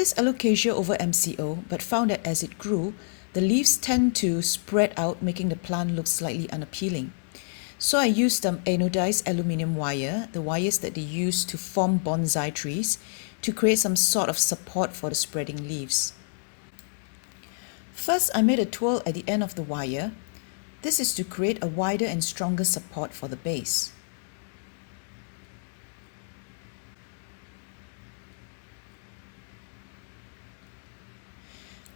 this alocasia over MCO, but found that as it grew, the leaves tend to spread out, making the plant look slightly unappealing. So I used anodized aluminium wire, the wires that they use to form bonsai trees, to create some sort of support for the spreading leaves. First, I made a twirl at the end of the wire. This is to create a wider and stronger support for the base.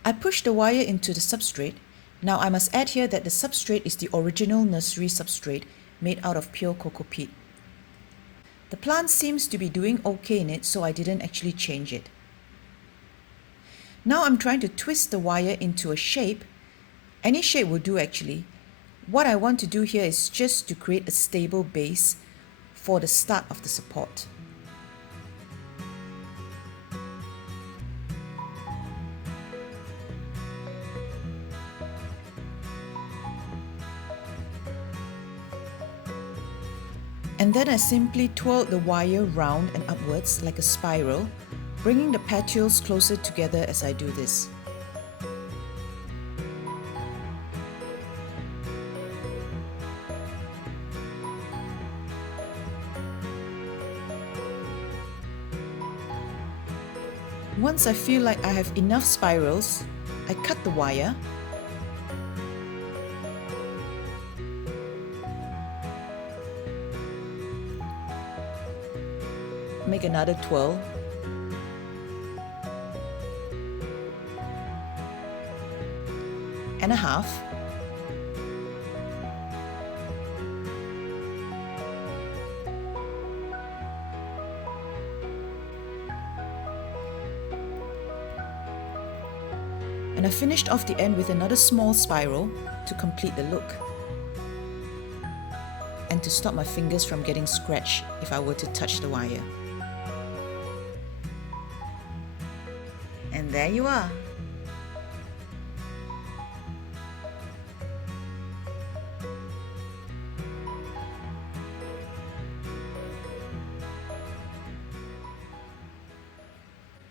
I pushed the wire into the substrate. Now I must add here that the substrate is the original nursery substrate made out of pure coco peat. The plant seems to be doing okay in it, so I didn't actually change it. Now I'm trying to twist the wire into a shape. Any shape will do actually. What I want to do here is just to create a stable base for the start of the support. And then I simply twirled the wire round and upwards like a spiral, bringing the petioles closer together as I do this. Once I feel like I have enough spirals, I cut the wire. Make another twirl. And a half. And I finished off the end with another small spiral to complete the look, and to stop my fingers from getting scratched if I were to touch the wire. And there you are.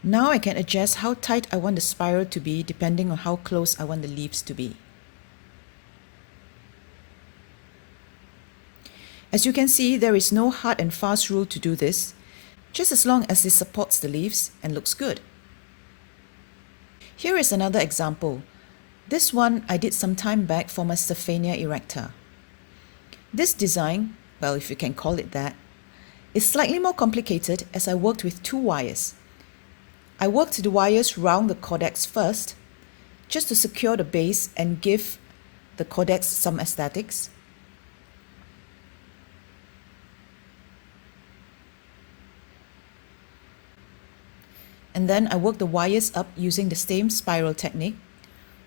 Now I can adjust how tight I want the spiral to be depending on how close I want the leaves to be. As you can see, there is no hard and fast rule to do this, just as long as it supports the leaves and looks good. Here is another example. This one I did some time back for my Stephania erecta. This design, well, if you can call it that, is slightly more complicated as I worked with two wires. I worked the wires round the cordax first, just to secure the base and give the cordax some aesthetics. And then I worked the wires up using the same spiral technique.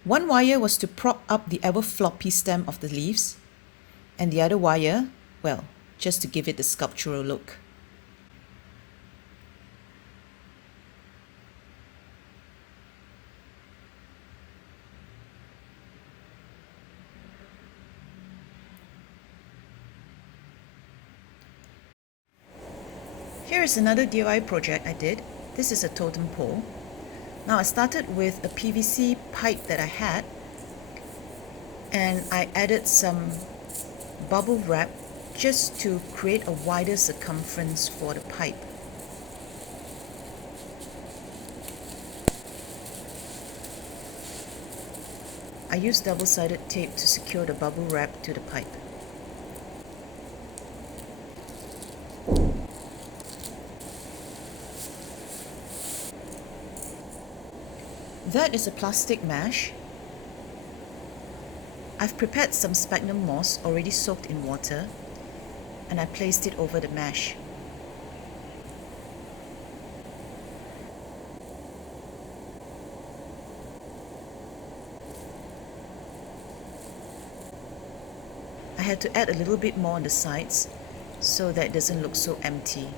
One wire was to prop up the ever floppy stem of the leaves, and the other wire, well, just to give it the sculptural look. Here is another DIY project I did. This is a totem pole. Now I started with a PVC pipe that I had, and I added some bubble wrap just to create a wider circumference for the pipe. I used double-sided tape to secure the bubble wrap to the pipe. That is a plastic mesh. I've prepared some sphagnum moss already soaked in water, and I placed it over the mesh. I had to add a little bit more on the sides so that it doesn't look so empty.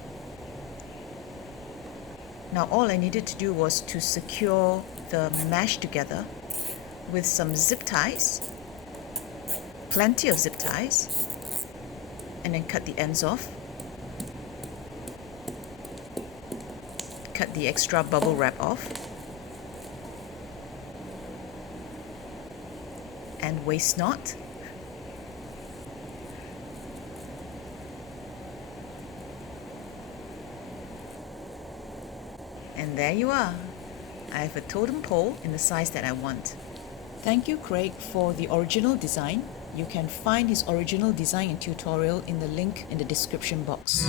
Now all I needed to do was to secure the mesh together with some zip ties, plenty of zip ties, and then cut the ends off. Cut the extra bubble wrap off. and waste not. And there you are. I have a totem pole in the size that I want. Thank you, Craig, for the original design. You can find his original design and tutorial in the link in the description box.